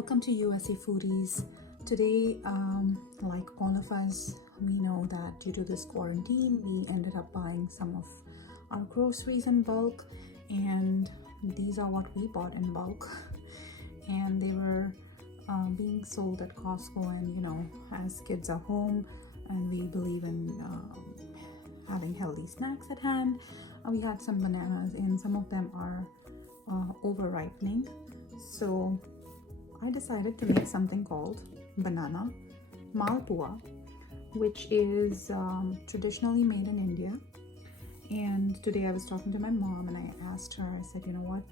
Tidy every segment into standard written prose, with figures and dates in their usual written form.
Welcome to USA Foodies. Today, like all of us, we know that due to this quarantine, we ended up buying some of our groceries in bulk, and these are what we bought in bulk. And they were being sold at Costco, and as kids are home and we believe in having healthy snacks at hand, we had some bananas, and some of them are over ripening. So I decided to make something called banana Malpua, which is traditionally made in India. And today I was talking to my mom and I asked her, I said, you know what,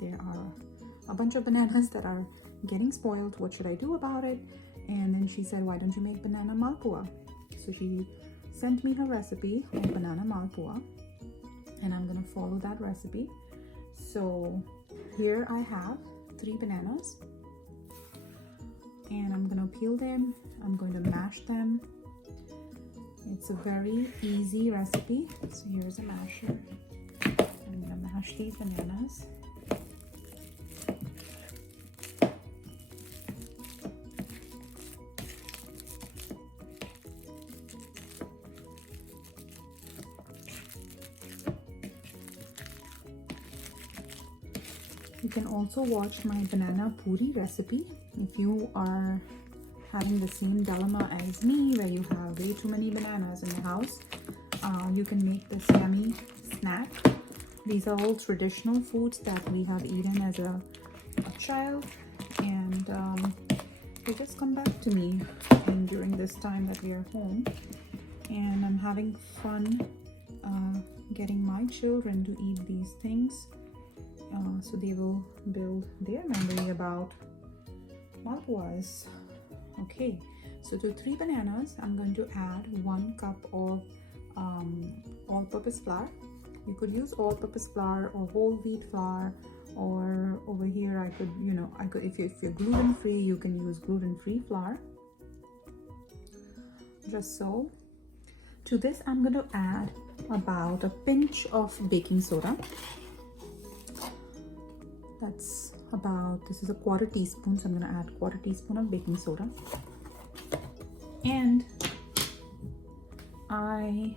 there are a bunch of bananas that are getting spoiled. What should I do about it? And then she said, why don't you make banana Malpua? So she sent me her recipe of banana Malpua, and I'm gonna follow that recipe. So here I have 3 bananas, and I'm gonna peel them. I'm going to mash them. It's a very easy recipe. So here's a masher. I'm gonna mash these bananas. You can also watch my banana FOODIE recipe if you are having the same dilemma as me, where you have way too many bananas in the house. You can make this yummy snack. These are all traditional foods that we have eaten as a child, and they just come back to me during this time that we are home. And I'm having fun getting my children to eat these things. So they will build their memory about Malpuas. Okay, so to 3 bananas, I'm going to add 1 cup of all-purpose flour. You could use all-purpose flour or whole wheat flour, or over here I could, if you're gluten-free, you can use gluten-free flour. Just so. To this, I'm going to add about a pinch of baking soda. That's about, this is a 1/4 teaspoon, so I'm going to add 1/4 teaspoon of baking soda. And I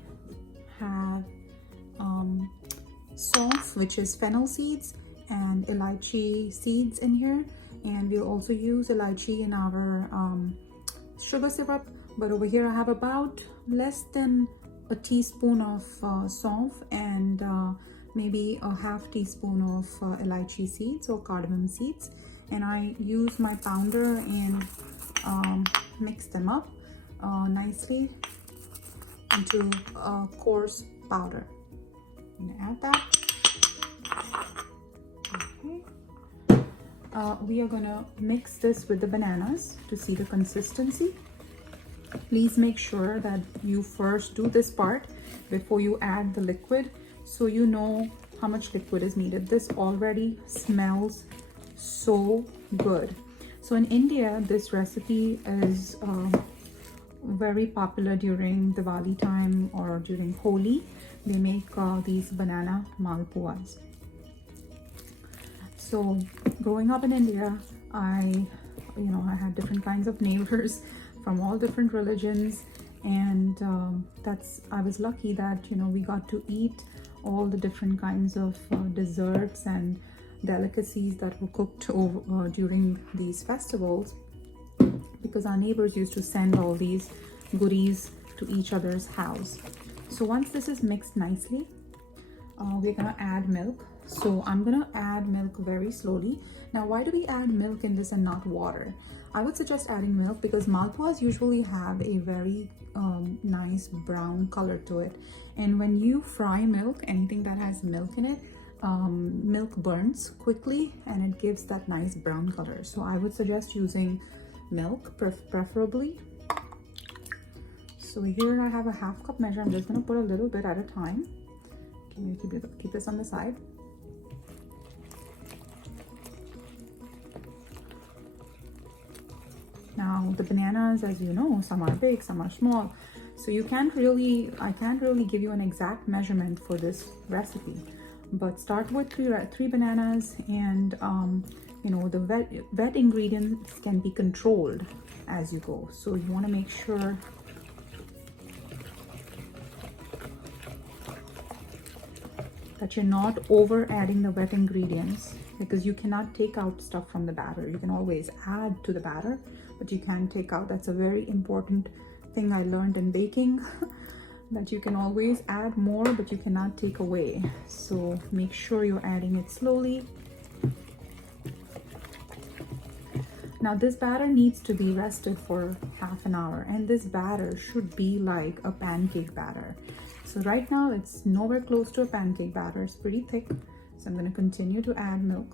have saunf, which is fennel seeds, and elaichi seeds in here. And we'll also use elaichi in our sugar syrup. But over here I have about less than a teaspoon of saunf and maybe a 1/2 teaspoon of elaichi seeds or cardamom seeds, and I use my pounder and mix them up nicely into a coarse powder. I'm gonna add that. Okay. We are gonna mix this with the bananas to see the consistency. Please make sure that you first do this part before you add the liquid, so you know how much liquid is needed. This already smells so good. So in India, this recipe is very popular during Diwali time or during Holi. They make these banana Malpuas. So growing up in India, I had different kinds of neighbors from all different religions, and I was lucky that we got to eat all the different kinds of desserts and delicacies that were cooked during these festivals, because our neighbors used to send all these goodies to each other's house. So once this is mixed nicely, we're gonna add milk. So I'm gonna add milk very slowly. Now, why do we add milk in this and not water? I would suggest adding milk because Malpuas usually have a very nice brown color to it. And when you fry milk, anything that has milk in it, milk burns quickly and it gives that nice brown color. So I would suggest using milk preferably. So here I have a 1/2 cup measure. I'm just gonna put a little bit at a time. Can you keep this on the side? Now the bananas, as you know, some are big, some are small. So I can't really give you an exact measurement for this recipe. But start with three bananas, and you know, the wet ingredients can be controlled as you go. So you want to make sure that you're not over adding the wet ingredients, because you cannot take out stuff from the batter. You can always add to the batter, but you can't take out. That's a very important thing I learned in baking that you can always add more, but you cannot take away. So make sure you're adding it slowly. Now this batter needs to be rested for half an hour, and this batter should be like a pancake batter. So right now it's nowhere close to a pancake batter. It's pretty thick. So I'm going to continue to add milk.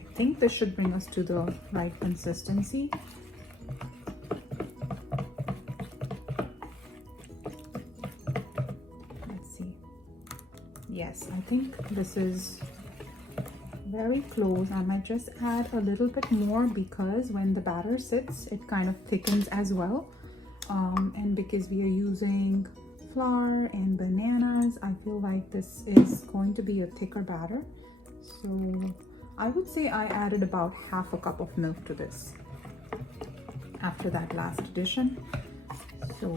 I think this should bring us to the right consistency. Let's see. Yes, I think this is very close. I might just add a little bit more because when the batter sits, it kind of thickens as well. And because we are using flour and bananas, I feel like this is going to be a thicker batter. So I would say I added about half a cup of milk to this after that last addition. So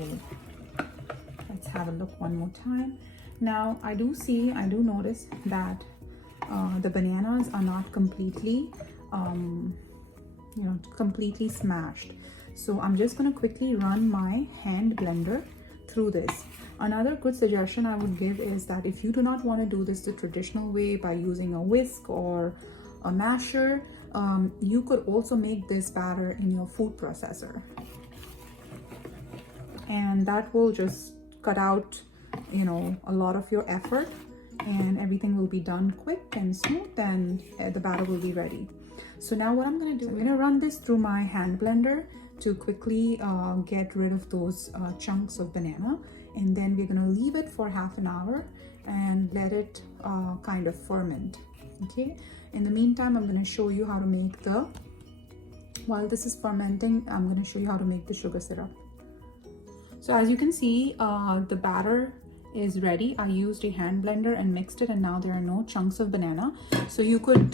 let's have a look one more time. Now I do notice that the bananas are not completely, completely smashed. So I'm just going to quickly run my hand blender through this. Another good suggestion I would give is that if you do not want to do this the traditional way by using a whisk or a masher, you could also make this batter in your food processor, and that will just cut out, you know, a lot of your effort, and everything will be done quick and smooth, and the batter will be ready. So now what I'm going to do, I'm going to run this through my hand blender to quickly get rid of those chunks of banana, and then we're going to leave it for half an hour and let it kind of ferment. Okay, in the meantime, I'm going to show you how to make while this is fermenting, I'm going to show you how to make the sugar syrup. So as you can see, the batter is ready. I used a hand blender and mixed it, and now there are no chunks of banana. So you could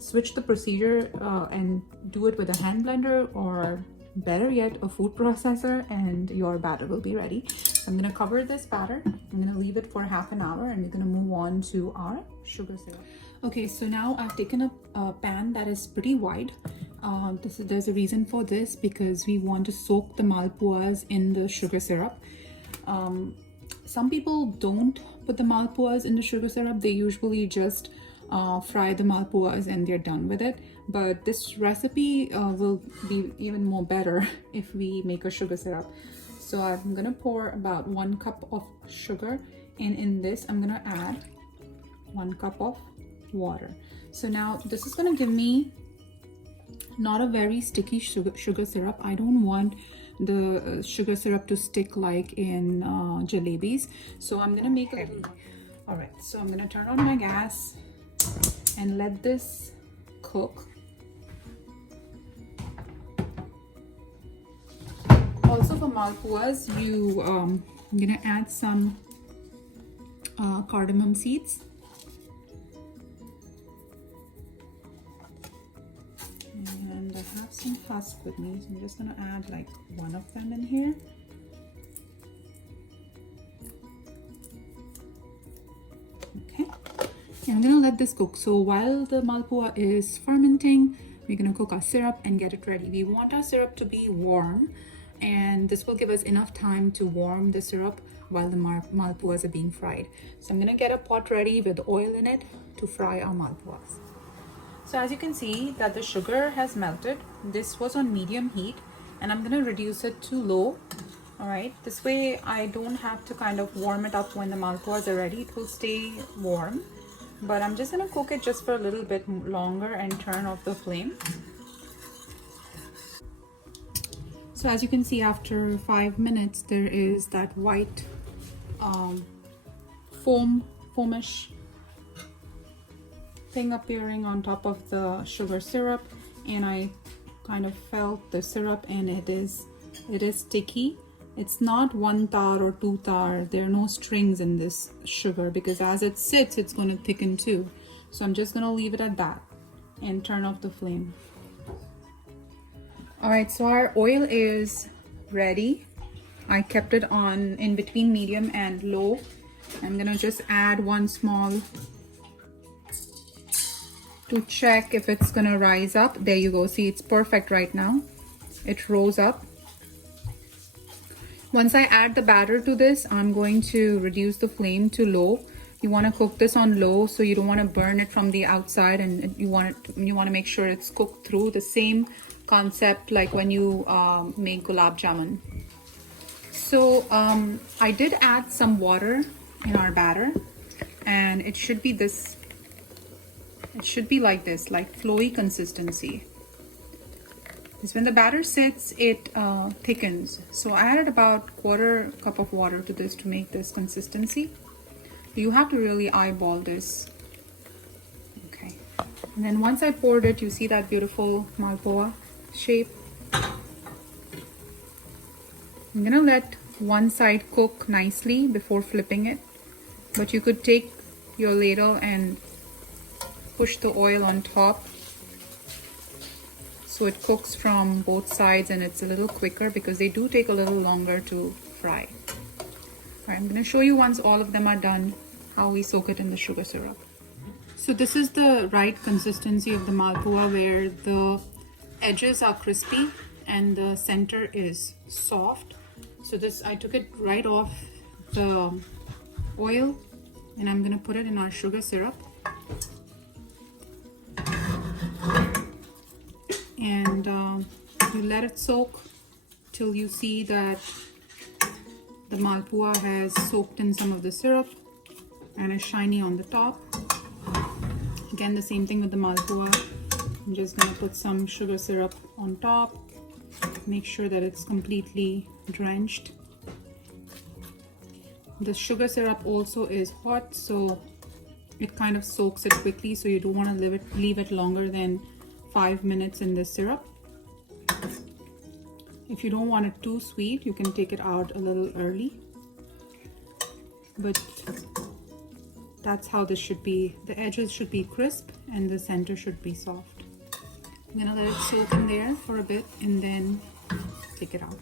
switch the procedure and do it with a hand blender, or better yet, a food processor, and your batter will be ready. So I'm going to cover this batter. I'm going to leave it for half an hour, and we're going to move on to our sugar syrup. Okay, so now I've taken a pan that is pretty wide. There's a reason for this, because we want to soak the malpuas in the sugar syrup. Some people don't put the malpuas in the sugar syrup. They usually just fry the malpuas and they're done with it. But this recipe will be even more better if we make a sugar syrup. So I'm gonna pour about 1 cup of sugar, and in this I'm gonna add 1 cup of water. So now this is going to give me not a very sticky sugar syrup. I don't want the sugar syrup to stick like in jalebis. So I'm going to make a little. All right, so I'm going to turn on my gas and let this cook. Also for malpuas, I'm going to add some cardamom seeds. And I have some husk with me, so I'm just going to add like 1 of them in here. Okay, and I'm going to let this cook. So while the malpua is fermenting, we're going to cook our syrup and get it ready. We want our syrup to be warm, and this will give us enough time to warm the syrup while the malpuas are being fried. So I'm going to get a pot ready with oil in it to fry our malpuas. So as you can see that the sugar has melted. This was on medium heat, and I'm going to reduce it to low. All right, this way I don't have to kind of warm it up when the malpuas are ready. It will stay warm, but I'm just going to cook it just for a little bit longer and turn off the flame. So So as you can see, after 5 minutes, there is that white foamish thing appearing on top of the sugar syrup, and I kind of felt the syrup, and it is sticky. It's not 1 tar or 2 tar. There are no strings in this sugar, because as it sits, it's going to thicken too. So I'm just going to leave it at that and turn off the flame. All right, so our oil is ready. I kept it on in between medium and low. I'm gonna just add 1 small to check if it's gonna rise up. There you go. See, it's perfect right now. It rose up. Once I add the batter to this, I'm going to reduce the flame to low. You want to cook this on low, so you don't want to burn it from the outside, and you want to make sure it's cooked through. The same concept like when you make gulab jamun. So I did add some water in our batter, and it should be this. It should be like this, like flowy consistency. Because when the batter sits, it thickens. So I added about 1/4 cup of water to this to make this consistency. You have to really eyeball this. Okay. And then once I poured it, you see that beautiful Malpua shape. I'm gonna let one side cook nicely before flipping it, but you could take your ladle and push the oil on top so it cooks from both sides, and it's a little quicker because they do take a little longer to fry. All right, I'm gonna show you once all of them are done how we soak it in the sugar syrup. So this is the right consistency of the Malpua, where the edges are crispy and the center is soft. So this, I took it right off the oil, and I'm gonna put it in our sugar syrup. And you let it soak till you see that the Malpua has soaked in some of the syrup and is shiny on the top. Again, the same thing with the Malpua. I'm just gonna put some sugar syrup on top. Make sure that it's completely drenched. The sugar syrup also is hot, so it kind of soaks it quickly, so you don't want to leave it longer than 5 minutes in the syrup. If you don't want it too sweet, you can take it out a little early. But that's how this should be. The edges should be crisp and the center should be soft. I'm gonna let it soak in there for a bit and then take it out.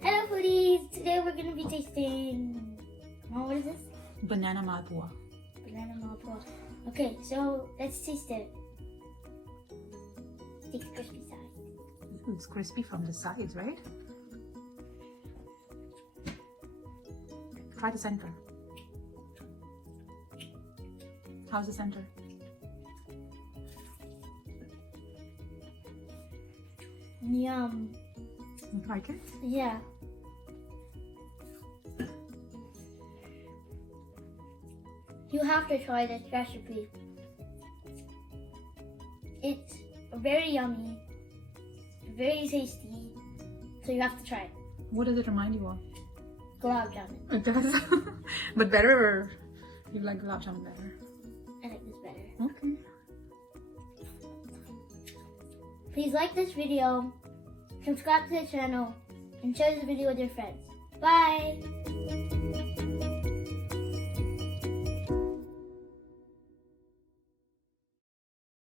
Hello foodies! Today we're gonna be tasting, what is this? Banana Malpua. Banana Malpua. Okay, so let's taste it. Take the crispy side. Ooh, it's crispy from the sides, right? Try the center. How's the center? Yum. You like it? Yeah. You have to try this recipe. It's very yummy, very tasty, so you have to try it. What does it remind you of? Gulab jamun. It does. But better, or you like gulab jamun better? I like this better. Okay. Please like this video, subscribe to the channel, and share the video with your friends. Bye!